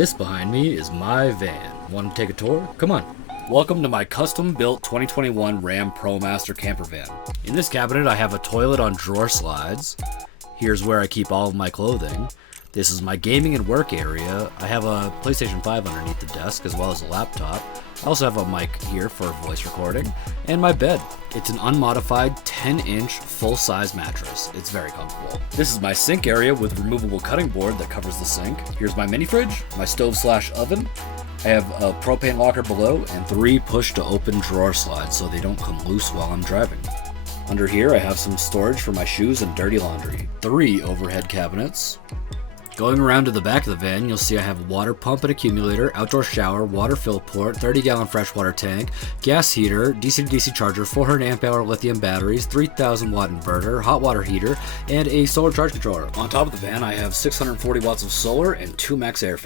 This behind me is my van. Want to take a tour? Come on. Welcome to my custom-built 2021 Ram ProMaster Campervan. In this cabinet, I have a toilet on drawer slides. Here's where I keep all of my clothing. This is my gaming and work area. I have a PlayStation 5 underneath the desk, as well as a laptop. I also have a mic here for voice recording, and my bed. It's an unmodified 10-inch full-size mattress. It's very comfortable. This is my sink area with removable cutting board that covers the sink. Here's my mini fridge, my stove/oven. I have a propane locker below and 3 push-to-open drawer slides so they don't come loose while I'm driving. Under here, I have some storage for my shoes and dirty laundry. 3 overhead cabinets. Going around to the back of the van, you'll see I have a water pump and accumulator, outdoor shower, water fill port, 30-gallon freshwater tank, gas heater, DC to DC charger, 400 amp hour lithium batteries, 3000 watt inverter, hot water heater, and a solar charge controller. On top of the van, I have 640 watts of solar and 2 max air fans.